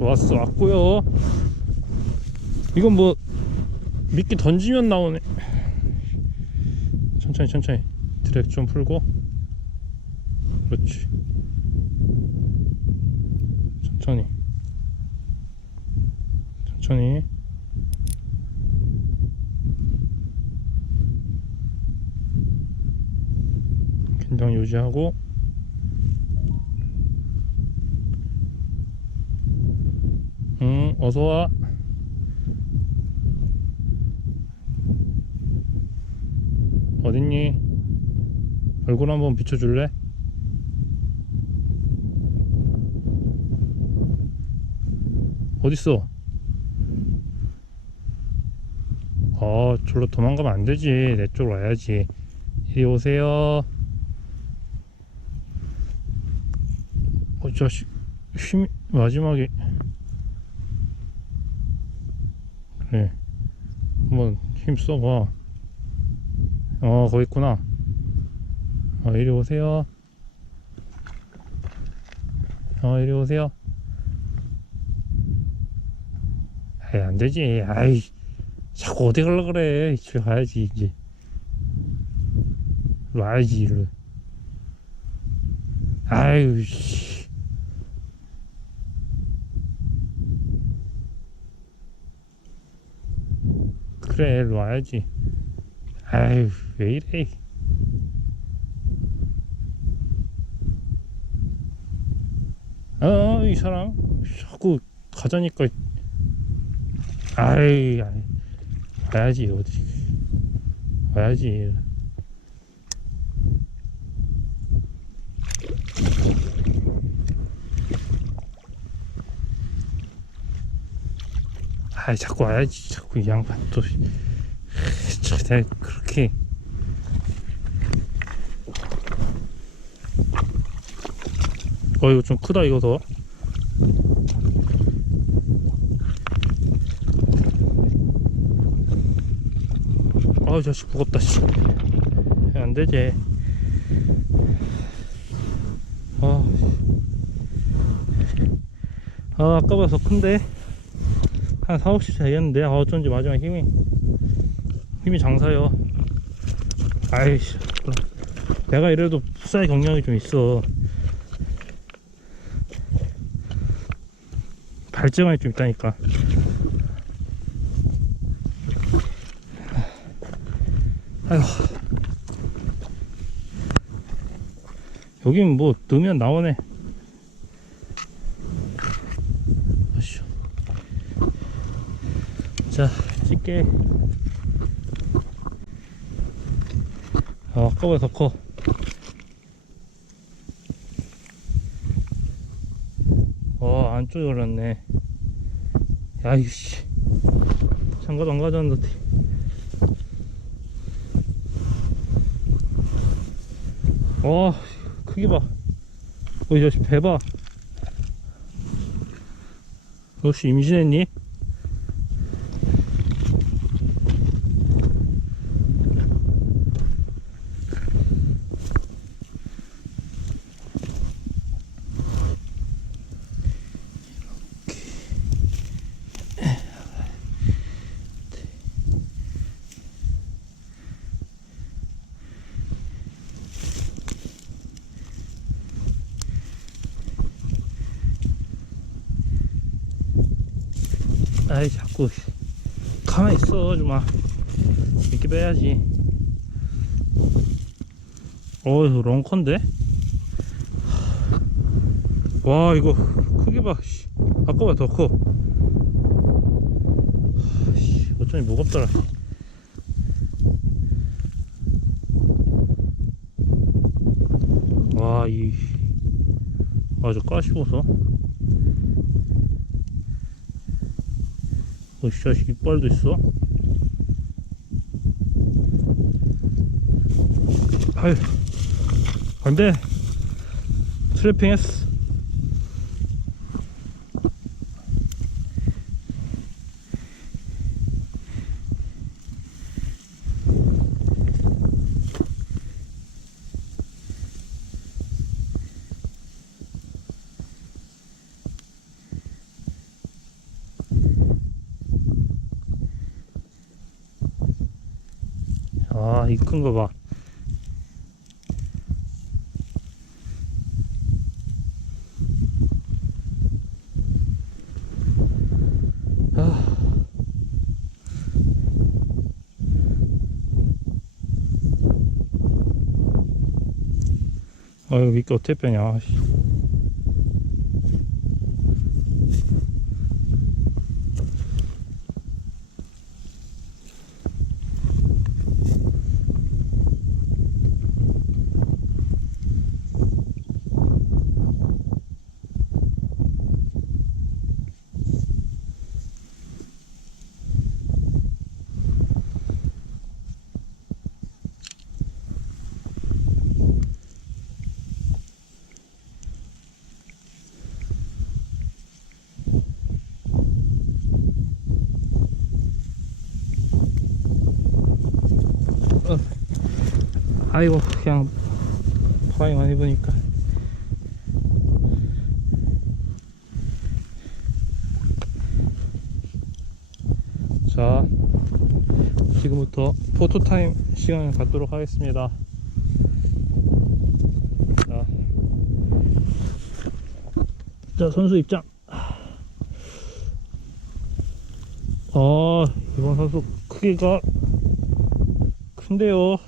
좋았어. 왔고요. 이건 뭐 미끼 던지면 나오네. 천천히 천천히. 드랙 좀 풀고. 그렇지. 천천히. 천천히. 긴장 유지하고 어서와 어딨니 얼굴 한번 비춰줄래? 어딨어? 어, 절로 도망가면 안 되지. 내 쪽으로 와야지. 이리 오세요. 어, 이 자식. 힘, 마지막에. 그래. 한번 힘 써봐. 어, 거기 있구나. 어, 이리 오세요. 어, 이리 오세요. 아이, 안 되지. 아이, 자꾸 어디 가려 그래. 집에 가야지, 이제. 와야지, 일로. 아유, 씨. 그래, 일로 와야지. 아유, 왜 이래. 어, 이 사람. 자꾸 가자니까. 아이, 아이. 와야지, 어디. 와야지. 아이, 자꾸 와야지. 자꾸 이 양반 또. 참, 내가 그렇게. 어, 이거 좀 크다, 이거 더. 아우, 자식 무겁다, 씨. 안 되지. 아, 아 아까 봐서 큰데? 한 4, 50씩 되겠는데? 아, 어쩐지 마지막 힘이. 힘이 장사요. 아이씨. 내가 이래도 풋살 경력이 좀 있어. 발재간이 좀 있다니까. 아휴. 여긴 뭐 넣으면 나오네. 아쉬워. 자, 찍 게. 아, 아까보다 더 커. 어, 안쪽에 걸렸네. 야, 이씨. 장갑 안 가져왔는데. 와, 크기 봐. 어, 이 자식 배 봐. 역시 임신했니? 아이 자꾸 가만히 있어 좀아 이렇게 빼야지. 어 이거 롱컨데 와 이거 크기 봐. 씨. 아까보다 더커. 어쩐지 무겁더라. 와이 아주 까씹어서 어, 이 자식 이빨도 있어? 아유, 안 돼. 트래핑 했어. 와, 이 큰 거 봐. 아. 아유, 미끼 어떻게 빼냐. 아이고 그냥 바위만 입으니까. 자 지금부터 포토타임 시간을 갖도록 하겠습니다. 자, 자 선수 입장. 어 이번 선수 크기가 큰데요